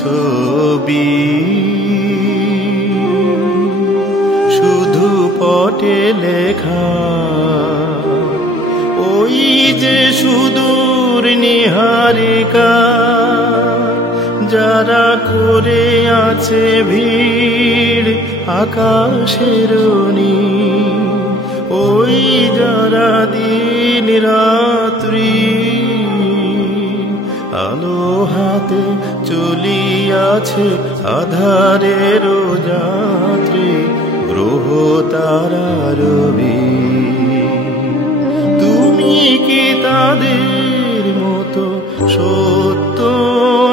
ছবি, শুধু পটে লেখা। ওই যে সুদূর নীহারিকা, যারা করে আছে ভিড় আকাশের নীল। ওই যারা দিন রাত্রি আলো হাতে চলিয়াছে আধারের যাত্রী, গ্রহ তারা রবি। তুমি কি তাদের মতো সত্য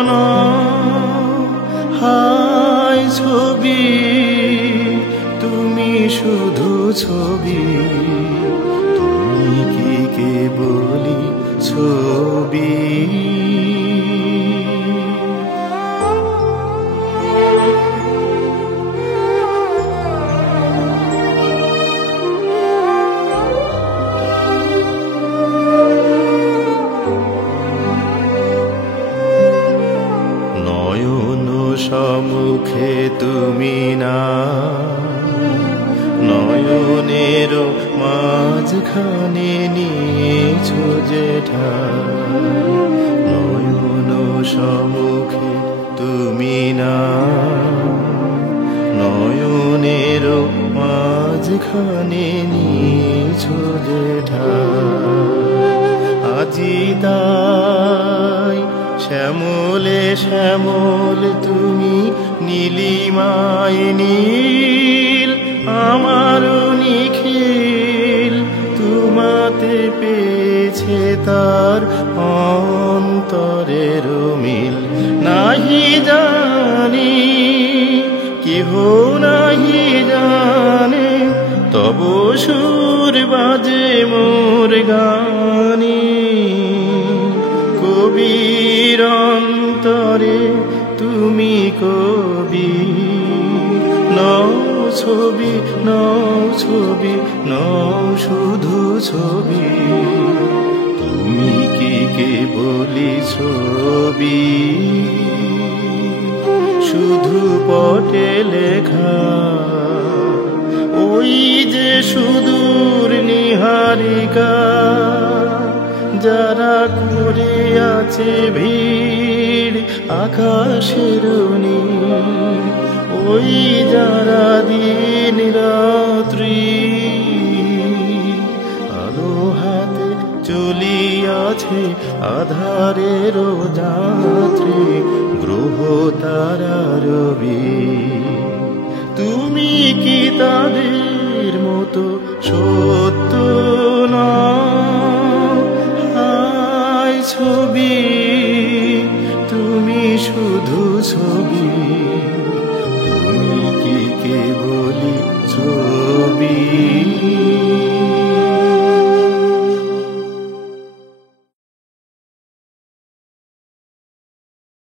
নও? হায় ছবি, তুমি শুধু ছবি, তুমি কি কেবলই ছবি। নয়ন সম্মুখে তুমি না, নয়নের মাঝখানে নিয়েছো যে ঠাই। নয়ন সম্মুখে তুমি না, নয়নের মাঝখানে নিয়েছো যে ঠাই। আজি তাই শ্যামলে শ্যামল তুমি, নীলিমায় নীল আমারও নিখিল। তোমাতে পেয়েছে তার অন্তরের মিল। নাহি জানি কেহ নাহি জানে, তব সুর বাজে মোর গানে। কবির অন্তরে তুমি কবি, নও ছবি নও ছবি নও শুধু ছবি। তুমি কি কেবলই ছবি, শুধু পটে লেখা। ওই যে সুদূর নীহারিকা, যারা করে আছে ভিড় আকাশের নীল। ওই যারা দিন রাত্রি আলো হাতে চলিয়াছে আধারের যাত্রী, গ্রহ তারা রবি। তুমি কি তাদের মতো